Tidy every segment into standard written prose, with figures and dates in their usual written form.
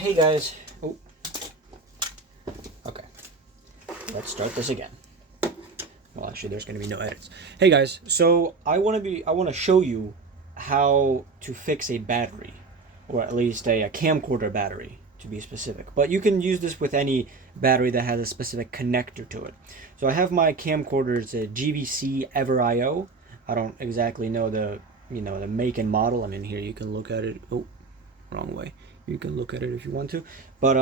Hey guys. Oh. Okay. Let's start this again. Well, actually, there's going to be no edits. Hey guys. So I want to show you how to fix a battery, or at least a camcorder battery to be specific. But you can use this with any battery that has a specific connector to it. So I have my camcorder. It's a GVC EverIO. I don't exactly know the make and model. I mean, here you can look at it. Oh, wrong way. You can look at it if you want to, but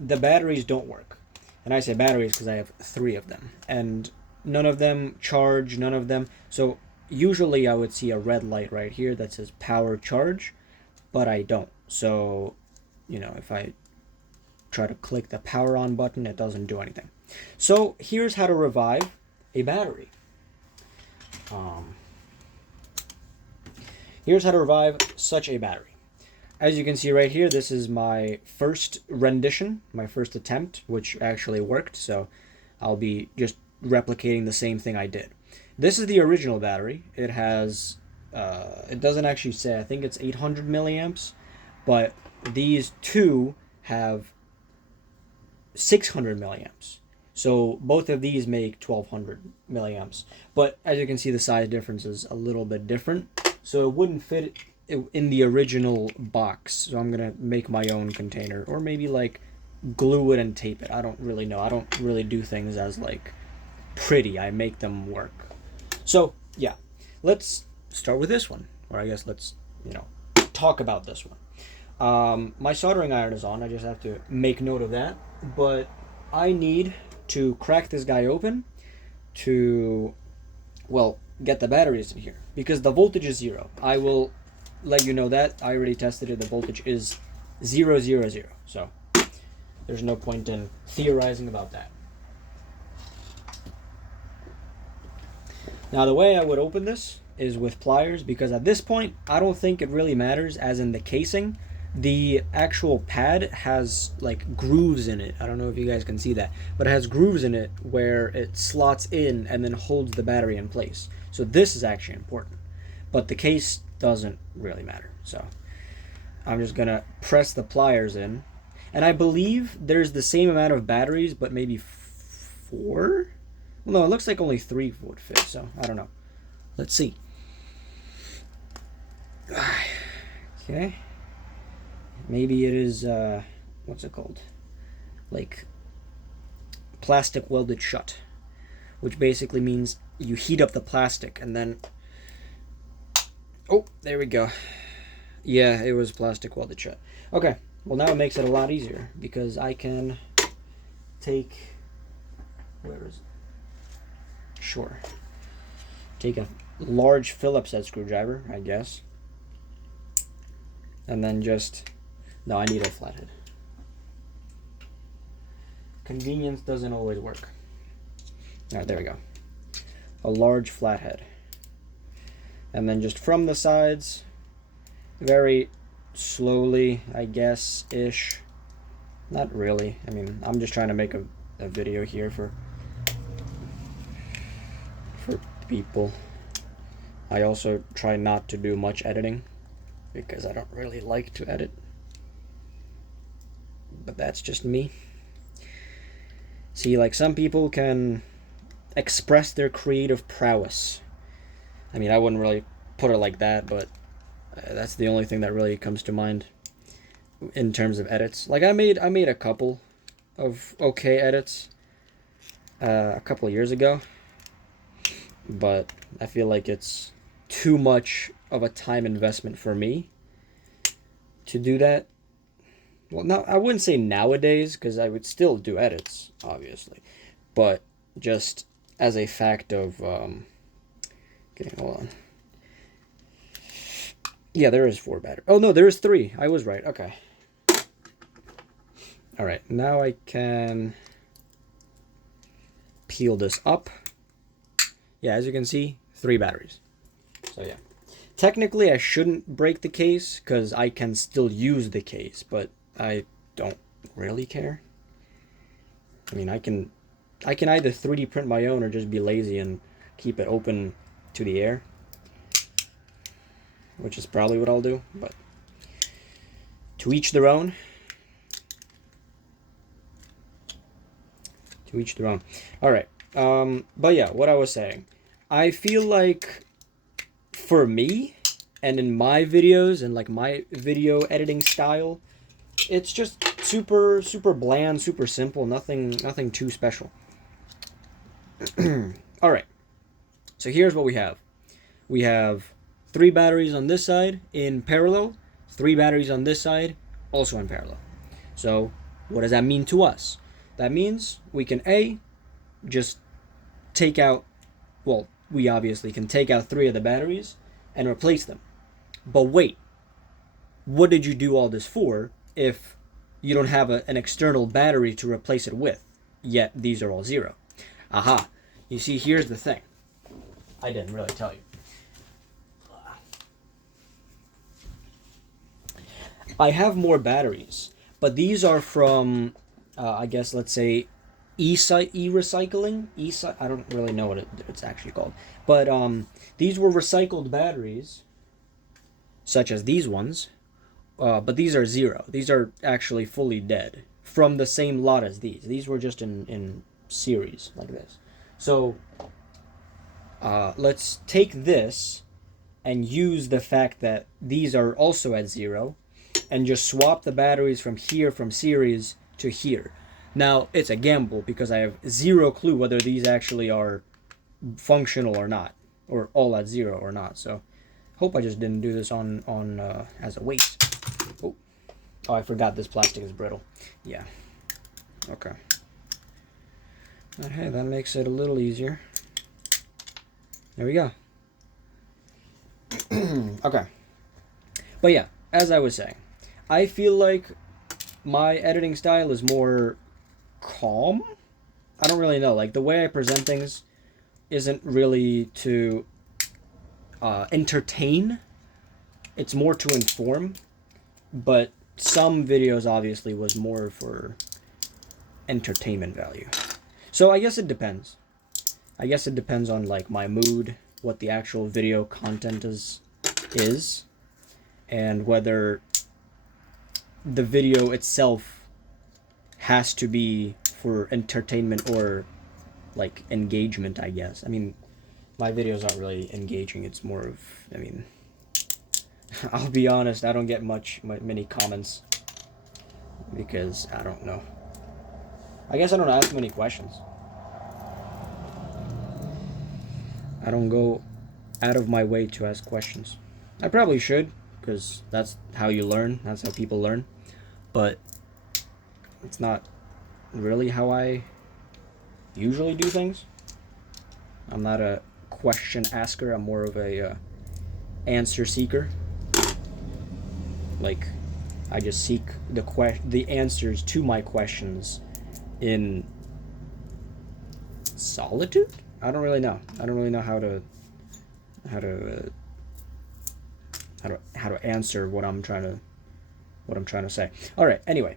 the batteries don't work. And I say batteries because I have 3 of them, and none of them charge. None of them. So usually I would see a red light right here that says power charge, but I don't. So, if I try to click the power on button, it doesn't do anything. So here's how to revive a battery. Here's how to revive such a battery. As you can see right here, this is my first rendition, my first attempt, which actually worked. So I'll be just replicating the same thing I did. This is the original battery. It has, it doesn't actually say, I think it's 800 milliamps, but these two have 600 milliamps. So both of these make 1200 milliamps. But as you can see, the size difference is a little bit different. So it wouldn't fit in the original box. So I'm going to make my own container, or maybe like glue it and tape it. I don't really know. I don't really do things as like pretty. I make them work. So yeah, let's start with this one, or I guess let's, talk about this one. My soldering iron is on. I just have to make note of that. But I need to crack this guy open to, well, get the batteries in here, because the voltage is 0. I will let you know that. I already tested it. The voltage is 0, 0, 0. So there's no point in theorizing about that. Now the way I would open this is with pliers, because at this point I don't think it really matters, as in the casing. The actual pad has like grooves in it. I don't know if you guys can see that, but it has grooves in it where it slots in and then holds the battery in place. So this is actually important, but the case doesn't really matter. So I'm just gonna press the pliers in, and I believe there's the same amount of batteries, but maybe 4. Well, no, it looks like only 3 would fit. So I don't know. Let's see. Okay. Maybe it is, what's it called? Like plastic welded shut, which basically means you heat up the plastic and then, oh, there we go. Yeah, it was plastic welded shut. Okay, well now it makes it a lot easier, because I can take, where is it? Sure. Take a large Phillips head screwdriver, I guess. And then just, no, I need a flathead. Convenience doesn't always work. All right, there we go. A large flathead. And then just from the sides, very slowly, I guess, ish. Not really. I mean, I'm just trying to make a video here for people. I also try not to do much editing, because I don't really like to edit. But that's just me. See, like, some people can express their creative prowess. I mean, I wouldn't really put it like that, but that's the only thing that really comes to mind in terms of edits. Like, I made a couple of okay edits a couple of years ago, but I feel like it's too much of a time investment for me to do that. Well, no, I wouldn't say nowadays, because I would still do edits, obviously, but just as a fact of, okay, hold on. Yeah, there is 4 batteries. Oh, no, there is 3. I was right. Okay. All right, now I can peel this up. Yeah, as you can see, 3 batteries. So, yeah. Technically, I shouldn't break the case, because I can still use the case, but I don't really care. I mean, I can either 3D print my own, or just be lazy and keep it open to the air, which is probably what I'll do, but to each their own. To each their own. All right. But yeah, what I was saying, I feel like for me and in my videos and like my video editing style, it's just super bland, super simple, nothing too special. All right. So here's what we have. We have 3 batteries on this side in parallel, 3 batteries on this side also in parallel. So what does that mean to us? That means we can just take out, well, we obviously can take out 3 of the batteries and replace them. But wait, what did you do all this for if you don't have an external battery to replace it with? Yet these are all 0. Aha. You see, here's the thing. I didn't really tell you. I have more batteries, but these are from, I guess, let's say, e-recycling. I don't really know what it's actually called. But these were recycled batteries, such as these ones. But these are 0. These are actually fully dead from the same lot as these. These were just in series like this. So let's take this and use the fact that these are also at 0 and just swap the batteries from here, from series to here. Now, it's a gamble because I have 0 clue whether these actually are functional or not, or all at 0 or not. So hope I just didn't do this on as a waste. Oh, I forgot this plastic is brittle. Yeah. Okay. But hey, that makes it a little easier. There we go. Okay. But yeah, as I was saying, I feel like my editing style is more calm. I don't really know. Like, the way I present things isn't really to entertain. It's more to inform. But some videos obviously was more for entertainment value. So I guess it depends. I guess it depends on like my mood, what the actual video content is, and whether the video itself has to be for entertainment or like engagement, I guess. I mean, my videos aren't really engaging. It's more of, I mean, I'll be honest, I don't get many comments because I don't know. I guess I don't ask many questions. I don't go out of my way to ask questions. I probably should, because that's how you learn. That's how people learn. But it's not really how I usually do things. I'm not a question asker. I'm more of a answer seeker. Like, I just seek the answers to my questions in solitude? I don't really know. I don't really know how to answer what I'm trying to say. All right. Anyway,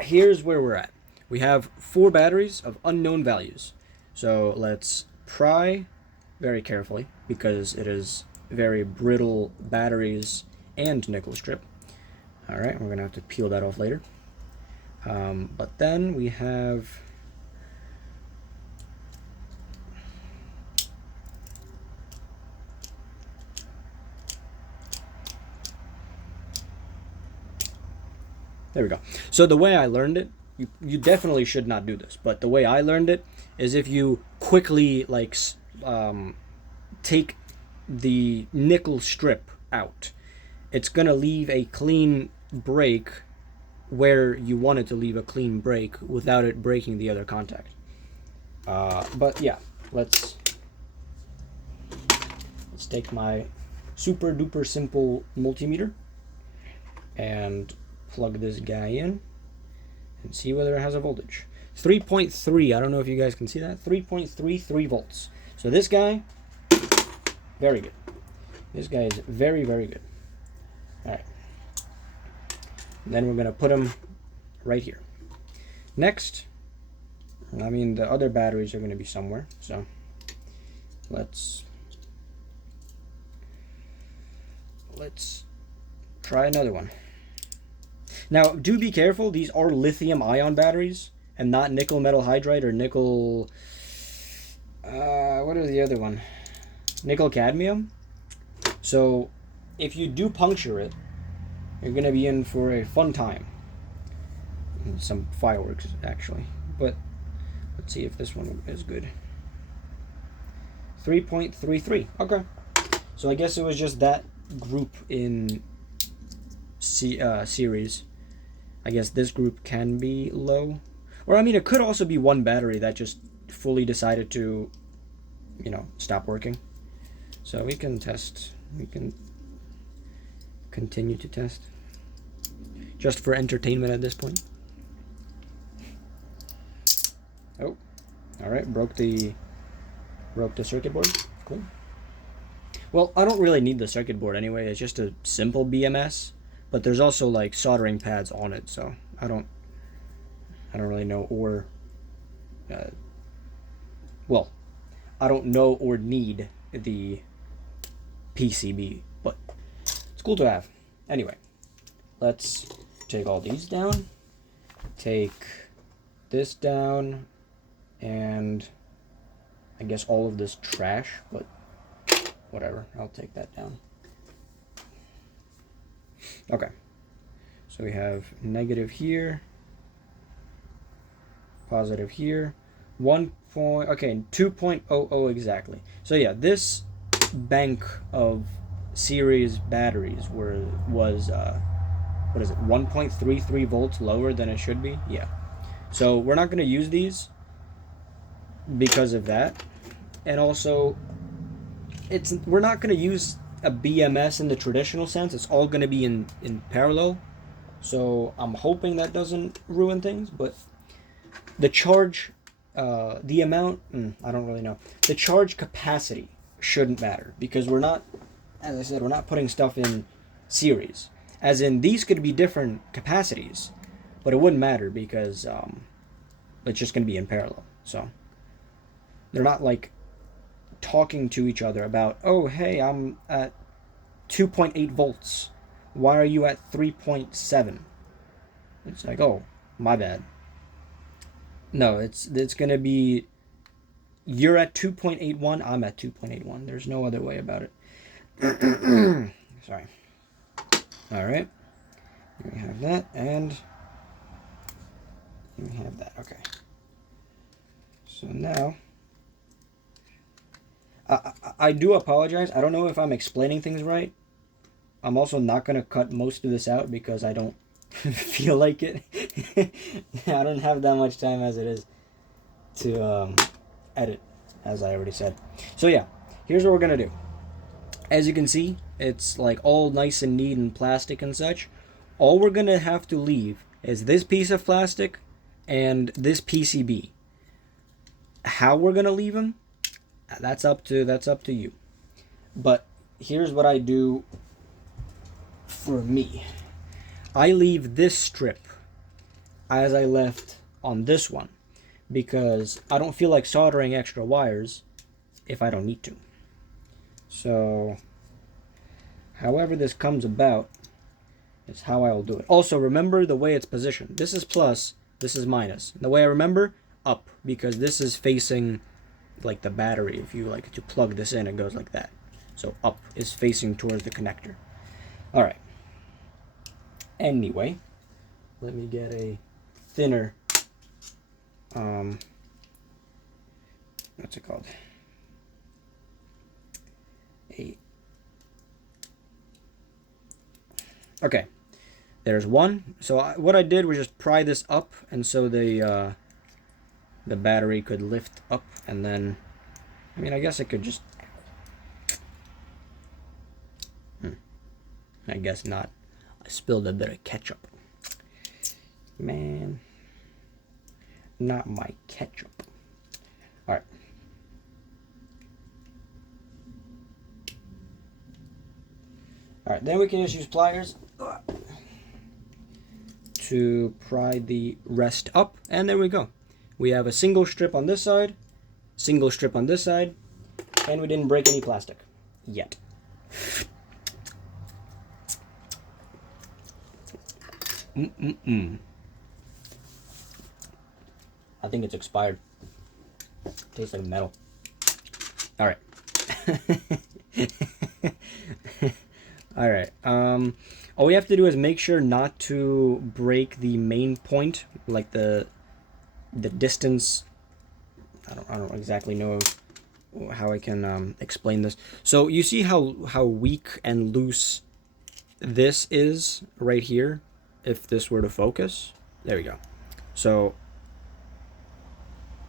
here's where we're at. We have 4 batteries of unknown values. So let's pry very carefully because it is very brittle batteries and nickel strip. All right, we're gonna have to peel that off later. But then we have there we go. So the way I learned it, you definitely should not do this, but the way I learned it is if you quickly like take the nickel strip out, it's gonna leave a clean break where you want it to leave a clean break without it breaking the other contact. But yeah, let's take my super duper simple multimeter and plug this guy in and see whether it has a voltage. 3.3, I don't know if you guys can see that, 3.33 volts. So this guy, very good. This guy is very, very good. All right. And then we're going to put them right here. Next, I mean, the other batteries are going to be somewhere. So let's try another one. Now, do be careful. These are lithium-ion batteries, and not nickel metal hydride or nickel, what is the other one? Nickel cadmium. So if you do puncture it, you're going to be in for a fun time. And some fireworks, actually. But let's see if this one is good. 3.33. Okay. So I guess it was just that group in series. I guess this group can be low. Or, I mean, it could also be one battery that just fully decided to, you know, stop working. So we can test. We can continue to test. Just for entertainment at this point. Oh. Alright, broke the circuit board. Cool. Well, I don't really need the circuit board anyway. It's just a simple BMS. But there's also like soldering pads on it, so I don't really know or well, I don't know or need the PCB, but it's cool to have. Anyway, let's take all these down, take this down, and I guess all of this trash, but whatever, I'll take that down. Okay, so we have negative here, positive here, 2.00 exactly. So yeah, this bank of series batteries was what is it, 1.33 volts lower than it should be. Yeah, so we're not going to use these because of that, and also we're not going to use a BMS in the traditional sense. It's all going to be in parallel, so I'm hoping that doesn't ruin things. But the charge, the amount, I don't really know. The charge capacity shouldn't matter, because we're not, as I said, we're not putting stuff in series. As in, these could be different capacities, but it wouldn't matter because it's just going to be in parallel. So they're not like talking to each other about, oh, hey, I'm at 2.8 volts. Why are you at 3.7? It's like, oh, my bad. No, it's going to be, you're at 2.81, I'm at 2.81. There's no other way about it. Sorry. All right. We have that, and we have that. Okay. So now, I do apologize. I don't know if I'm explaining things right. I'm also not going to cut most of this out because I don't feel like it. I don't have that much time as it is to edit, as I already said. So yeah, here's what we're going to do. As you can see, it's like all nice and neat and plastic and such. All we're going to have to leave is this piece of plastic and this PCB. How we're going to leave them? That's up to you. But here's what I do for me. I leave this strip as I left on this one, because I don't feel like soldering extra wires if I don't need to. So however this comes about is how I will do it. Also, remember the way it's positioned. This is plus, this is minus. The way I remember, up, because this is facing like the battery. If you like to plug this in, it goes like that. So up is facing towards the connector. All right. Anyway, let me get a thinner, what's it called? Okay, there's one. So what I did was just pry this up, and so the battery could lift up, and then, I mean, I guess it could just, I guess not. I spilled a bit of ketchup. Man, not my ketchup. All right. All right, then we can just use pliers to pry the rest up, and there we go. We have a single strip on this side, single strip on this side, and we didn't break any plastic yet. think it's expired. Tastes like metal. All right. All right. All we have to do is make sure not to break the main point, like the distance. I don't exactly know how I can explain this. So you see how weak and loose this is right here. If this were to focus, there we go. So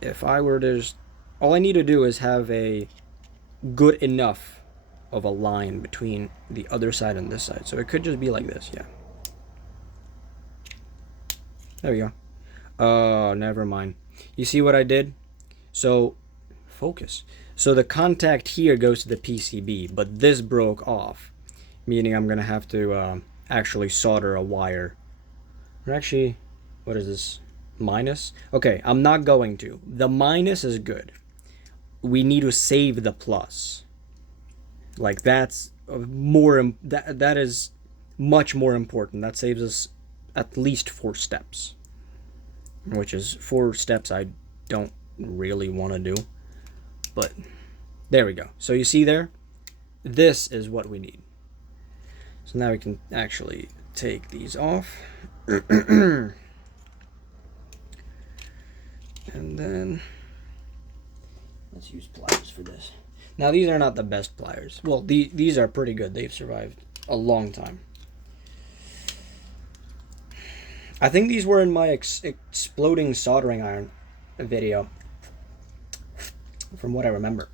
if I were to just, all I need to do is have a good enough of a line between the other side and this side. So it could just be like this, yeah. There we go. Oh, never mind. You see what I did? So, focus. So the contact here goes to the PCB, but this broke off, meaning I'm gonna have to actually solder a wire. Or actually, what is this? Minus? Okay, I'm not going to. The minus is good. We need to save the plus. Like that's more, that is much more important. That saves us at least 4 steps, which is 4 steps I don't really want to do, but there we go. So you see there, this is what we need. So now we can actually take these off. And then let's use pliers for this. Now these are not the best pliers. Well, these are pretty good. They've survived a long time. I think these were in my exploding soldering iron video, from what I remember.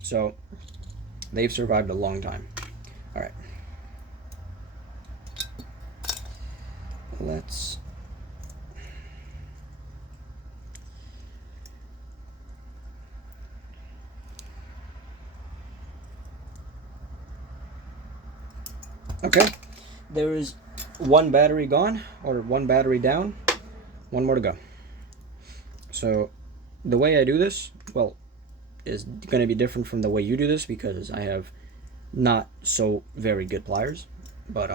So they've survived a long time. All right. Let's okay. There is 1 battery gone, or 1 battery down, 1 more to go. So the way I do this, well, is going to be different from the way you do this because I have not so very good pliers. But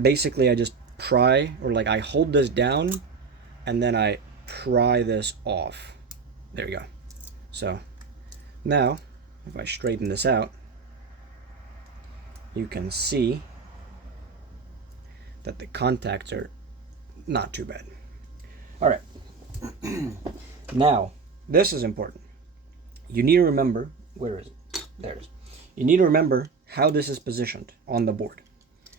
basically I just pry, or like I hold this down and then I pry this off. There we go. So now if I straighten this out, you can see that the contacts are not too bad. All right. Now, this is important. You need to remember, where is it? There it is. You need to remember how this is positioned on the board.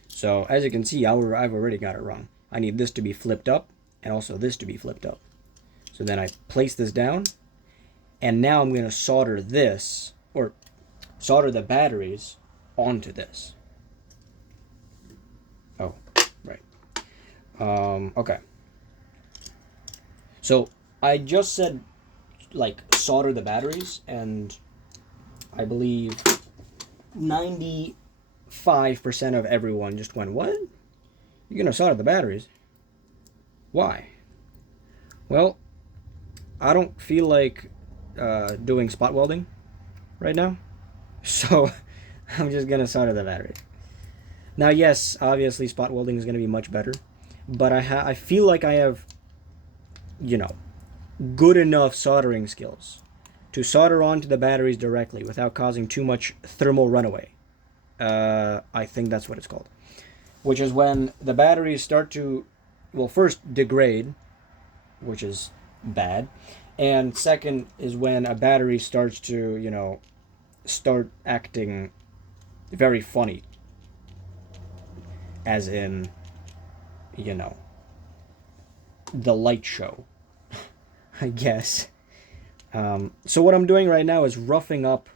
So as you can see, I've already got it wrong. I need this to be flipped up and also this to be flipped up. So then I place this down, and now I'm going to solder this, or solder the batteries onto this. Oh, right. Okay. So I just said like solder the batteries, and I believe 95% of everyone just went, what? You're gonna solder the batteries? Why? Well, I don't feel like doing spot welding right now, so I'm just gonna solder the batteries. Now, yes, obviously spot welding is gonna be much better, but I feel like I have, you know, good enough soldering skills to solder onto the batteries directly without causing too much thermal runaway. I think that's what it's called. Which is when the batteries start to, well, first degrade, which is bad, and second is when a battery starts to, you know, start acting very funny. As in, you know, the light show, I guess. So what I'm doing right now is roughing up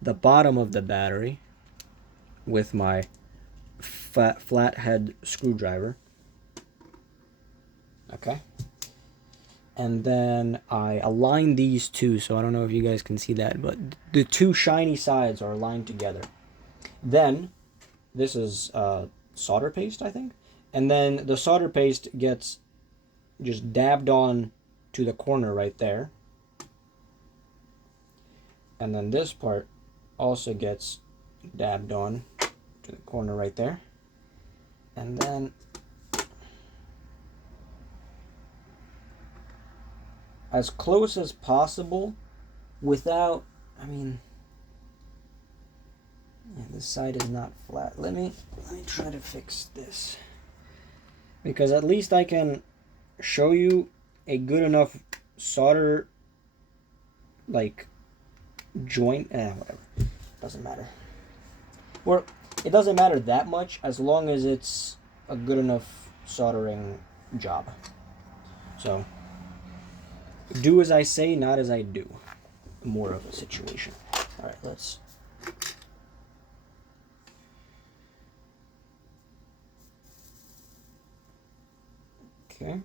the bottom of the battery with my flathead screwdriver. Okay. And then I align these two, so I don't know if you guys can see that, but the 2 shiny sides are aligned together. Then, this is solder paste, I think. And then the solder paste gets just dabbed on to the corner right there. And then this part also gets dabbed on to the corner right there. And then as close as possible without, I mean, yeah, this side is not flat. Let me try to fix this, because at least I can show you a good enough solder like joint. Whatever, doesn't matter. Or it doesn't matter that much as long as it's a good enough soldering job. So do as I say, not as I do. More of a situation. All right, let's. Okay.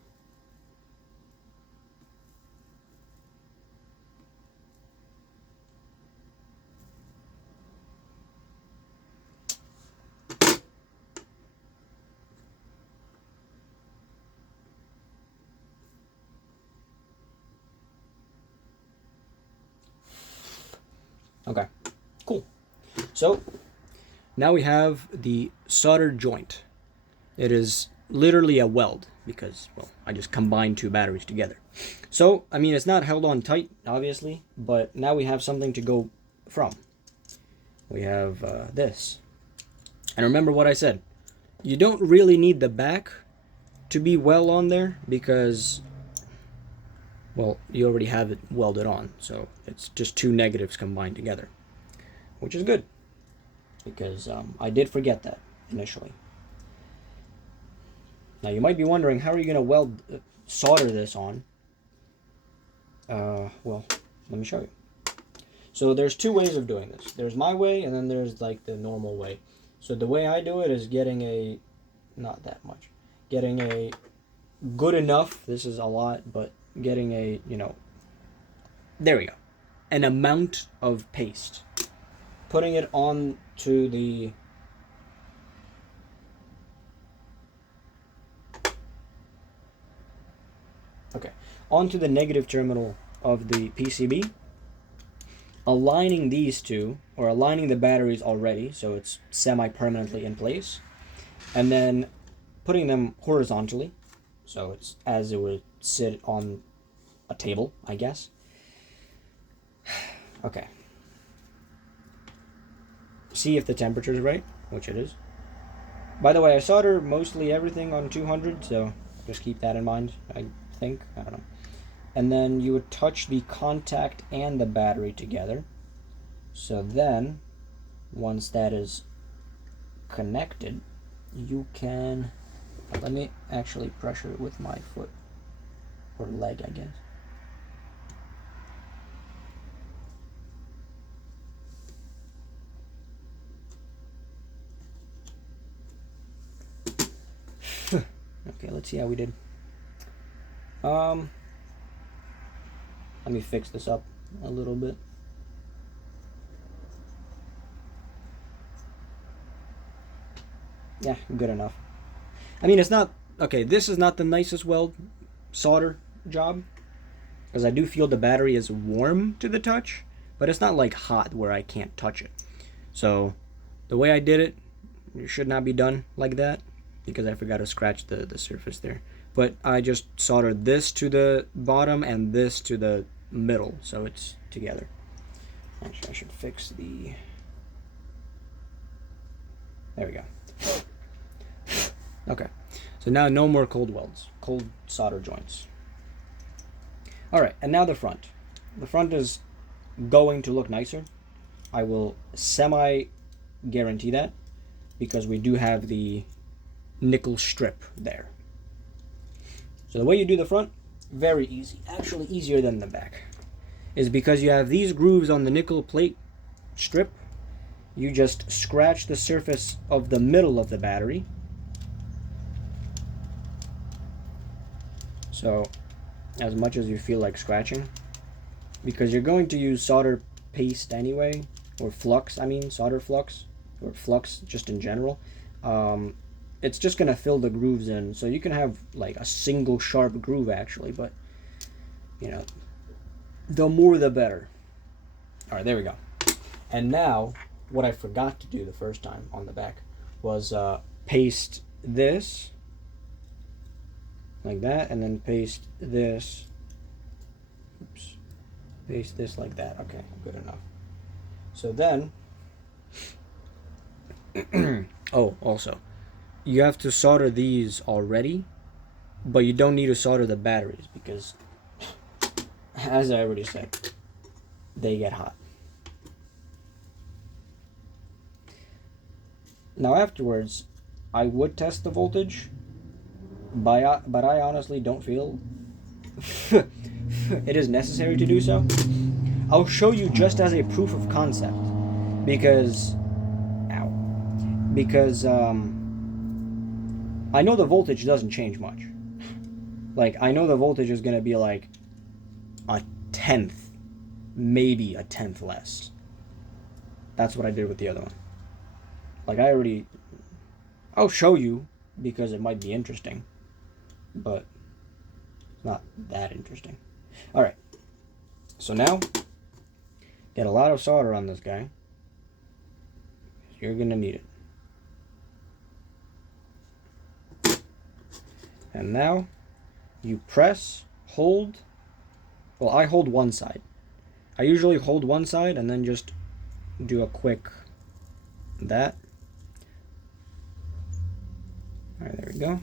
Okay, cool. So now we have the solder joint. It is literally a weld because, well, I just combined two batteries together. So, I mean, it's not held on tight, obviously, but now we have something to go from. We have this. And remember what I said. You don't really need the back to be well on there because, well, you already have it welded on. So it's just two negatives combined together, which is good because I did forget that initially. Now you might be wondering, how are you going to solder this on? Well, let me show you. So there's two ways of doing this. There's my way, and then there's like the normal way. So the way I do it is getting a, not that much, getting a good enough, this is a lot, but getting a, there we go, an amount of paste. Putting it onto the, onto the negative terminal of the PCB, aligning these two, or aligning the batteries already, so it's semi-permanently in place, and then putting them horizontally, so it's as it would sit on a table, I guess. Okay. See if the temperature is right, which it is. By the way, I solder mostly everything on 200, so just keep that in mind, I think. I don't know. And then you would touch the contact and the battery together. So then, once that is connected, you can, let me actually pressure it with my foot, or leg, I guess. Okay, let's see how we did. Let me fix this up a little bit. Yeah, good enough. I mean, it's not, okay, this is not the nicest weld solder job, because I do feel the battery is warm to the touch, but it's not like hot where I can't touch it. So the way I did it, it should not be done like that, because I forgot to scratch the surface there. But I just soldered this to the bottom and this to the middle, so it's together. Actually, I should fix the, there we go. Okay, so now no more cold welds, cold solder joints. All right, and now the front. The front is going to look nicer. I will semi-guarantee that, because we do have the nickel strip there. So the way you do the front, very easy, actually easier than the back, is because you have these grooves on the nickel plate strip. You just scratch the surface of the middle of the battery. So as much as you feel like scratching, because you're going to use solder paste anyway, or flux, I mean solder flux, or flux just in general. It's just gonna fill the grooves in, so you can have like a single sharp groove actually, but the more the better. All right, there we go. And now what I forgot to do the first time on the back was paste this like that, and then paste this Oops. Paste this like that. Okay, good enough. So then, oh, also, you have to solder these already, but you don't need to solder the batteries because, as I already said, they get hot. Now afterwards, I would test the voltage, but I honestly don't feel it is necessary to do so. I'll show you just as a proof of concept, because, I know the voltage doesn't change much. Like, I know the voltage is gonna be like a tenth, maybe a tenth less. That's what I did with the other one. Like, I'll show you because it might be interesting, but it's not that interesting. Alright, so now, get a lot of solder on this guy. You're gonna need it. And now, you press, hold. Well, I hold one side. I usually hold one side and then just do a quick that. Alright, there we go.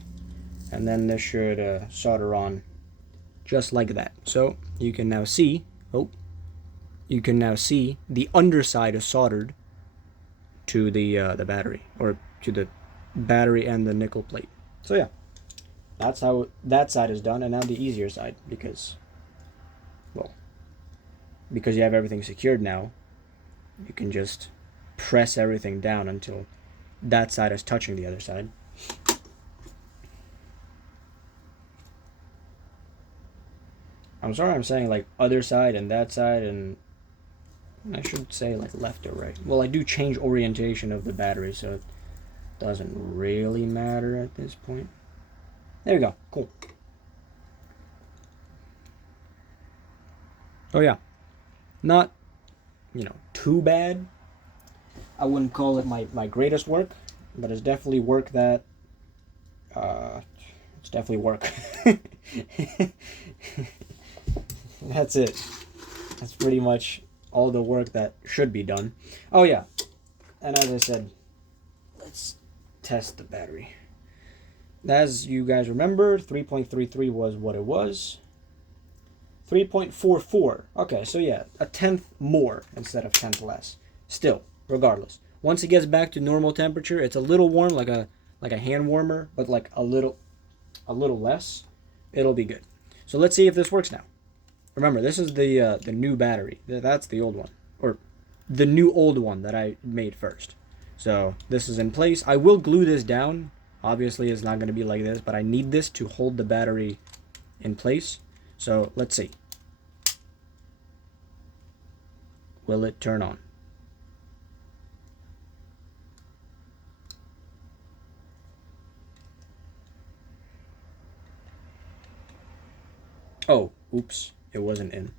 And then this should solder on just like that. So you can now see, the underside is soldered to the battery, or to the battery and the nickel plate. So yeah, that's how that side is done. And now the easier side, because you have everything secured now, you can just press everything down until that side is touching the other side. I'm sorry I'm saying like other side and that side, and I should say like left or right. Well, I do change orientation of the battery, so it doesn't really matter at this point. There we go. Cool. Oh yeah. Not, too bad. I wouldn't call it my greatest work, but it's definitely work that, it's definitely work. That's it. That's pretty much all the work that should be done. Oh yeah, and as I said, let's test the battery. As you guys remember, 3.33 was what it was. 3.44. Okay, so yeah, a tenth more instead of tenth less. Still, regardless, once it gets back to normal temperature, it's a little warm, like a hand warmer, but like a little less. It'll be good. So let's see if this works now. Remember, this is the new battery. That's the old one, or the new old one that I made first. So this is in place. I will glue this down. Obviously, it's not going to be like this, but I need this to hold the battery in place. So let's see. Will it turn on? Oh, oops. It wasn't in.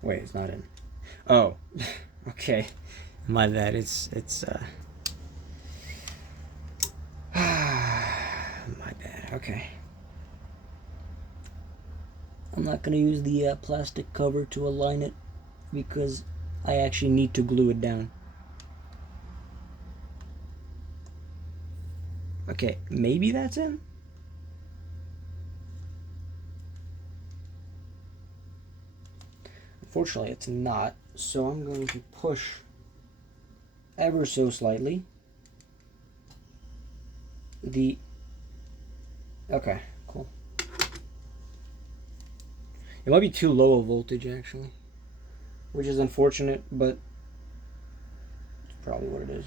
Wait, it's not in. Oh, okay. My bad. It's my bad. Okay. I'm not gonna use the plastic cover to align it because I actually need to glue it down. Okay, maybe that's in. Unfortunately, it's not, so I'm going to push ever so slightly. Okay, cool. It might be too low a voltage, actually, which is unfortunate, but it's probably what it is.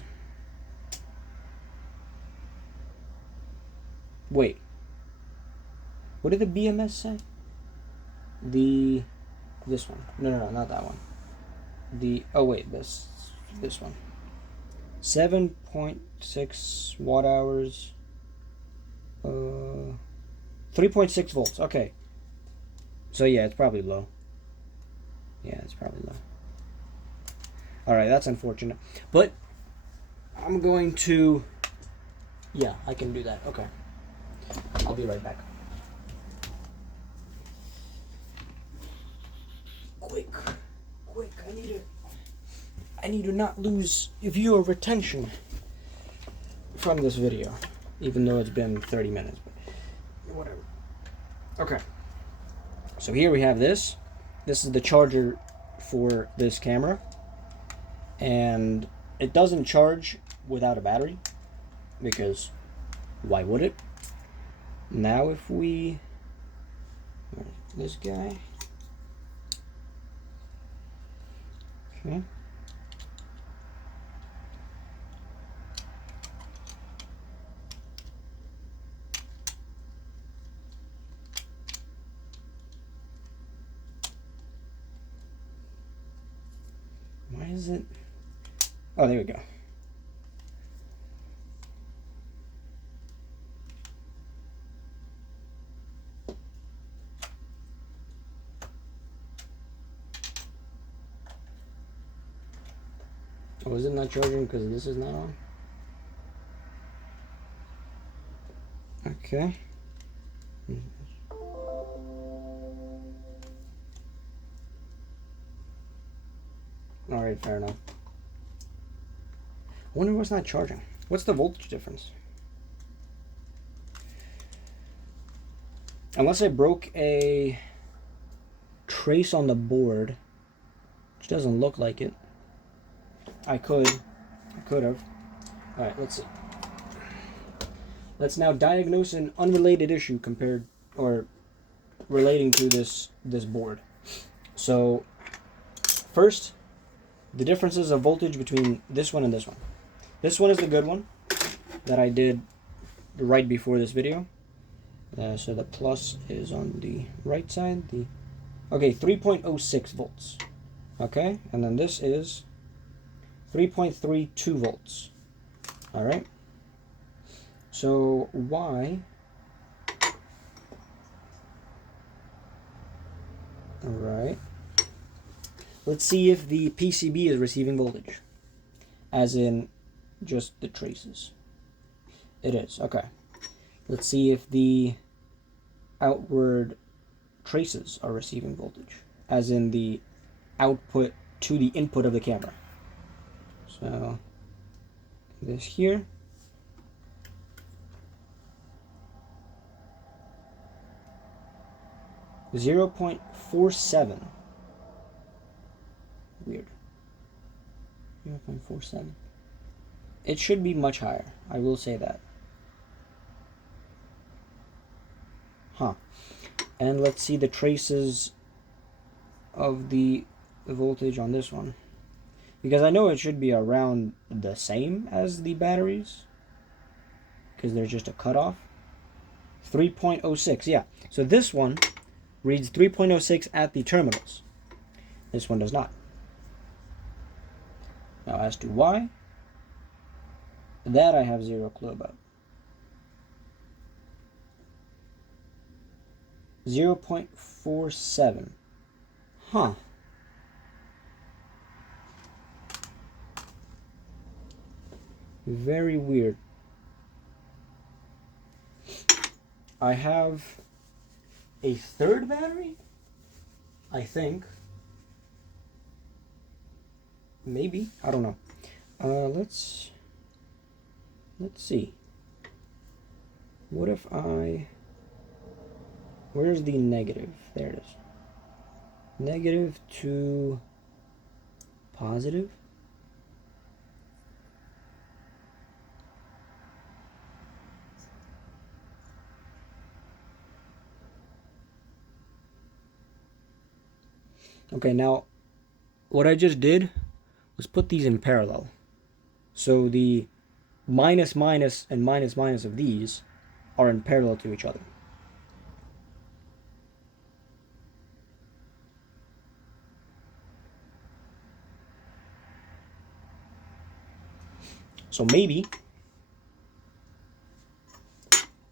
Wait. What did the BMS say? This one. No, not that one. Oh wait, this one. 7.6 watt hours. 3.6 volts. Okay. So yeah, it's probably low. Yeah, it's probably low. Alright, that's unfortunate. But I'm going to... Yeah, I can do that. Okay. I'll be right back. quick, I need to not lose viewer retention from this video, even though it's been 30 minutes, but whatever. Okay, so here we have this. This is the charger for this camera, and it doesn't charge without a battery, because why would it? Now if we, this guy, okay. Why is it? Oh, there we go. Oh, is it not charging because this is not on? Okay. Alright, fair enough. I wonder what's not charging. What's the voltage difference? Unless I broke a trace on the board, which doesn't look like it. I could have. Alright, let's see. Let's now diagnose an unrelated issue compared or relating to this board. So first, the differences of voltage between this one and this one. This one is the good one that I did right before this video. So the plus is on the right side. Okay, 3.06 volts. Okay, and then this is 3.32 volts. All right. So why? All right. Let's see if the PCB is receiving voltage, as in just the traces. It is. Okay. Let's see if the outward traces are receiving voltage, as in the output to the input of the camera. So this here. .47. Weird. 0.47. It should be much higher. I will say that. Huh. And let's see the traces of the voltage on this one. Because I know it should be around the same as the batteries, because they're just a cutoff. 3.06, yeah. So this one reads 3.06 at the terminals. This one does not. Now as to why, that I have zero clue about. 0.47. Huh. Very weird. I have a third battery, I think. Maybe. I don't know. Let's see. What if where's the negative? There it is. Negative to positive. Okay, now what I just did was put these in parallel. So the minus minus and minus minus of these are in parallel to each other. So maybe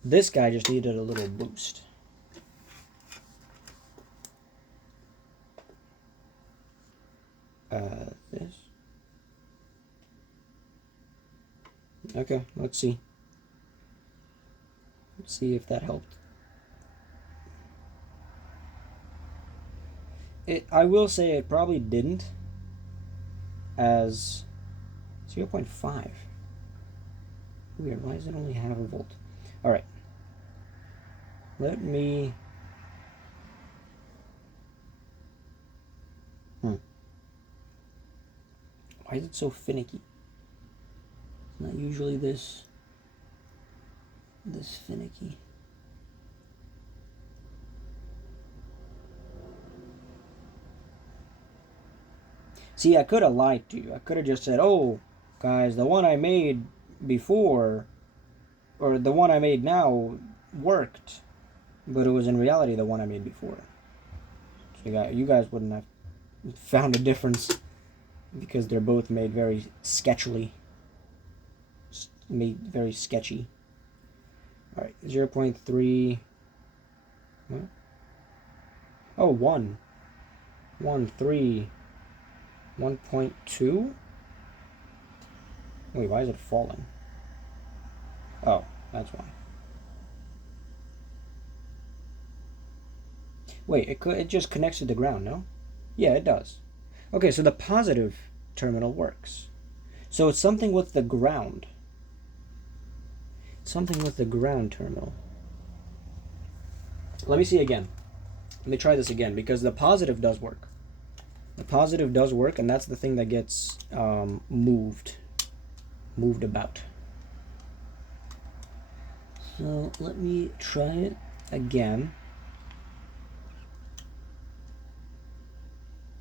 this guy just needed a little boost. This. Okay, let's see. Let's see if that helped. I will say it probably didn't, as 0.5. Weird, why does it only have a volt? Alright. Let me... Why is it so finicky? It's not usually this finicky. See, I could have lied to you. I could have just said, oh, guys, the one I made before, or the one I made now, worked. But it was in reality the one I made before. So you guys wouldn't have found a difference, because they're both made very sketchily. Made very sketchy. Alright, 0.3. What? Oh, 1. 1, 3. 1.2? Wait, why is it falling? Oh, that's why. Wait, it just connects to the ground, no? Yeah, it does. Okay, so the positive terminal works. So it's something with the ground. Something with the ground terminal. Let me see again. Let me try this again, because the positive does work. The positive does work, and that's the thing that gets moved about. So let me try it again.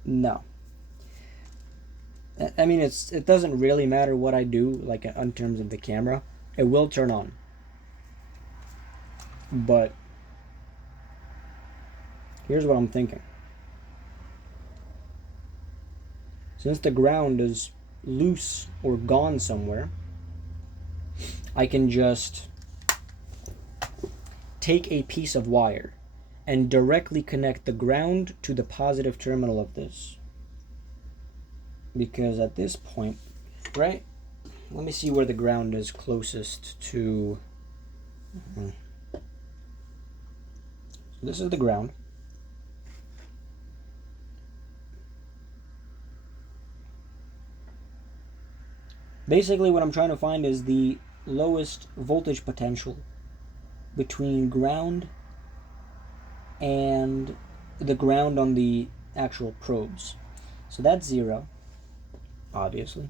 No. I mean, it doesn't really matter what I do, like in terms of the camera. It will turn on. But here's what I'm thinking. Since the ground is loose or gone somewhere, I can just take a piece of wire and directly connect the ground to the positive terminal of this. Because at this point, right? Let me see where the ground is closest to... So this is the ground. Basically, what I'm trying to find is the lowest voltage potential between ground and the ground on the actual probes. So that's 0, obviously.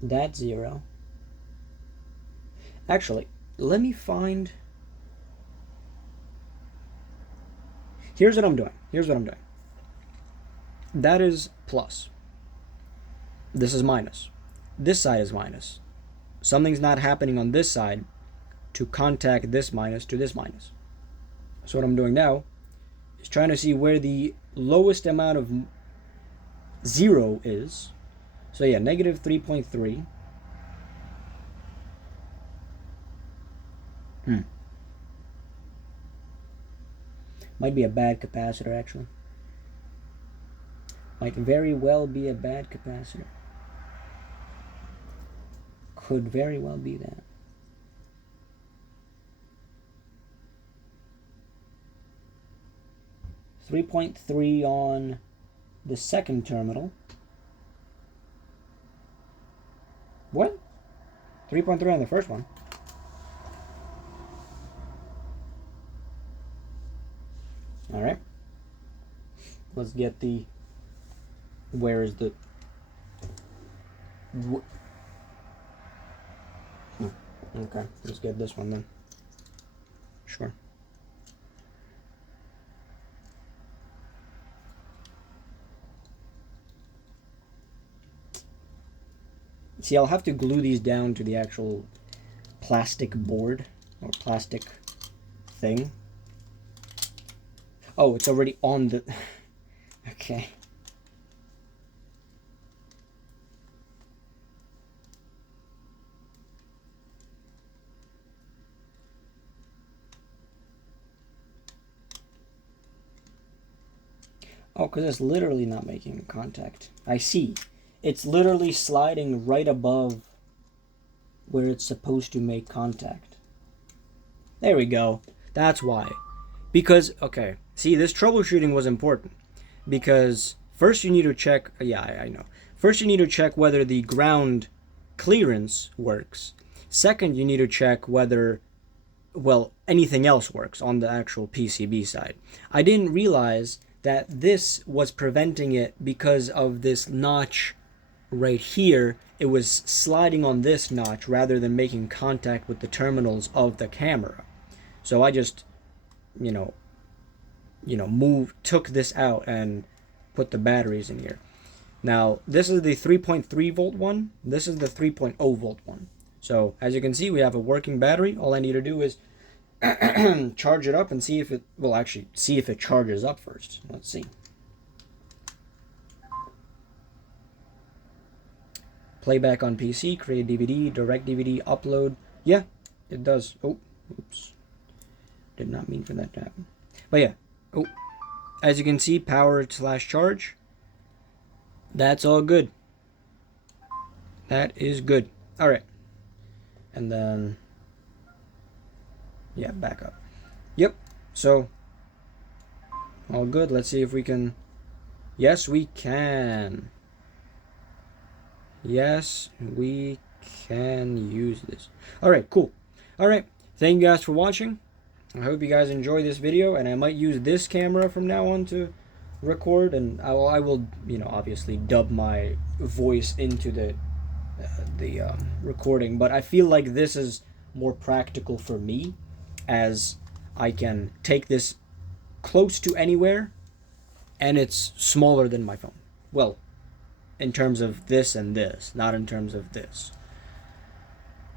That's 0. Actually, let me find... Here's what I'm doing. That is plus. This is minus. This side is minus. Something's not happening on this side to contact this minus to this minus. So what I'm doing now is trying to see where the lowest amount of 0 is. So yeah, negative 3.3. Might be a bad capacitor, actually. Might very well be a bad capacitor. Could very well be that. .3 on the second terminal. What? 3.3 on the first one. Alright. Let's get the... Where is the... Okay, let's get this one then. Sure. See, I'll have to glue these down to the actual plastic board or plastic thing. Oh, it's already on the... Okay. Oh, because it's literally not making contact. I see. It's literally sliding right above where it's supposed to make contact. There we go. That's why. Because, okay, see, this troubleshooting was important. because first you need to check. Yeah, I know. First, you need to check whether the ground clearance works. Second, you need to check whether, well, anything else works on the actual PCB side. I didn't realize that this was preventing it because of this notch right here. It was sliding on this notch rather than making contact with the terminals of the camera. So I just, you know, took this out and put the batteries in here. Now, this is the 3.3 volt one. This is the 3.0 volt one. So, as you can see, we have a working battery. All I need to do is charge it up and see if it, well, actually, see if it charges up first. Let's see. Playback on PC, create DVD, direct DVD, upload. Yeah, it does. Oh, oops. Did not mean for that to happen. But yeah. Oh, as you can see, power / charge. That's all good. That is good. All right. And then, yeah, back up. Yep. So, all good. Let's see if we can. Yes, we can. Yes, we can use this. All right, cool. All right. Thank you guys for watching. I hope you guys enjoy this video, and I might use this camera from now on to record, and I will, you know, obviously dub my voice into the recording, but I feel like this is more practical for me, as I can take this close to anywhere and it's smaller than my phone. Well, in terms of this and this, not in terms of this,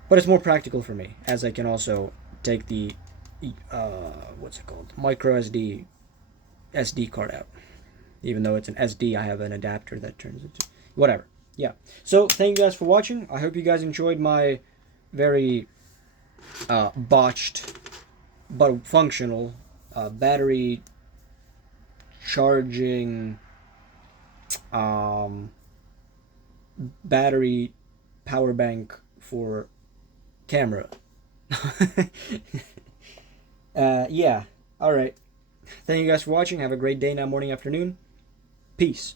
but it's more practical for me, as I can also take the what's it called, micro SD card out. Even though it's an SD, I have an adapter that turns into whatever. Yeah. So thank you guys for watching. I hope you guys enjoyed my very botched but functional battery charging battery power bank for camera. Yeah. All right. Thank you guys for watching. Have a great day, night, morning, afternoon. Peace.